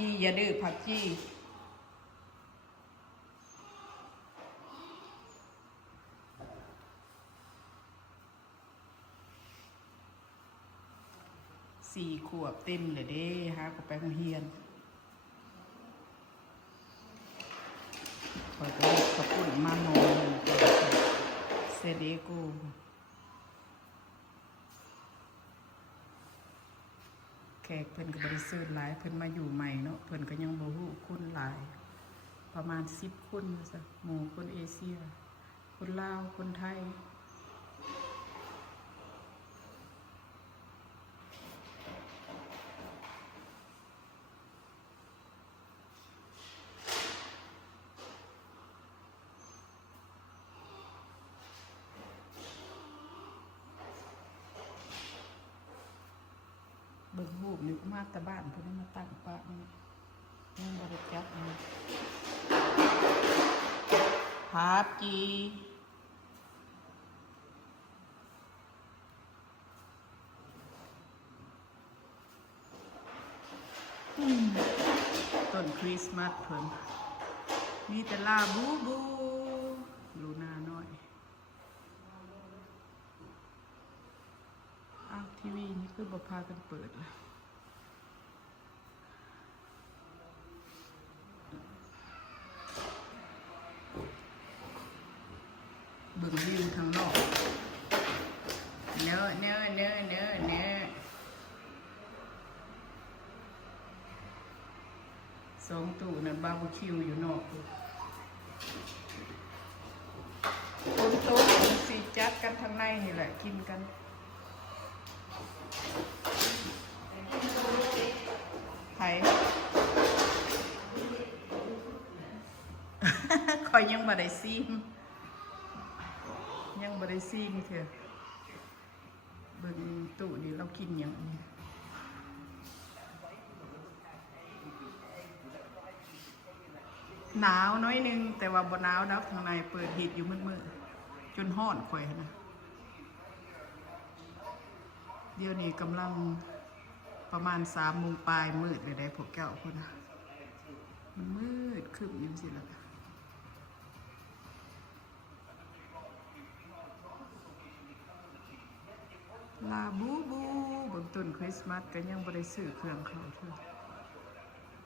ชีอย่าดื้อผักชี4 ขวบเต็มเลยเด้ฮะก็ไปโรงเรียนคอยก็ขอบคุณมาโนเซเดโกแขกเพิ่นก็บริสุทธิ์หลายเพิ่นมาอยู่ใหม่เนาะเพิ่นก็ยังบ่ฮู้คนหลายประมาณ10 คนซะหมู่คนเอเชียคนลาวคนไทยเบิ่งรูปนี่ก็มาแต่บ้านเพิ่นมาตั้งปะนี่ยังบ่ได้จับนี่ภาพจีต้นคริสต์มาสเพิ่นมีแต่ลาบูบูลูนาน้อยอ้าวทีวีนี่คือบ่พากันเปิดเลยเบิ่งวิวทางนอกเนอะ2 ตู้นั่นบาร์บีคิวอยู่นอกคนโต๊ะสิจัดกันทางในนี่แหละกินกันไผ่ คอยยังบ่ได้ซีมยังบ่ได้ซีมเถอะเบิ่งตู้นี่เรากินอย่างนี้หนาวน้อยนึงแต่ว่าบ่หนาวนะข้างในเปิดฮีทอยู่มืดๆจนฮ้อนข่อยนะเดี๋ยวนี้กำลังประมาณ3 โมงปลายมืดเลยได้พวกแก้วพุ่นนะมันมืดครึ้มอยู่สิล่ะลาบูบูบนต้นคริสต์มาสก็ยังบ่ได้ซื้อเครื่องเขาเถอะ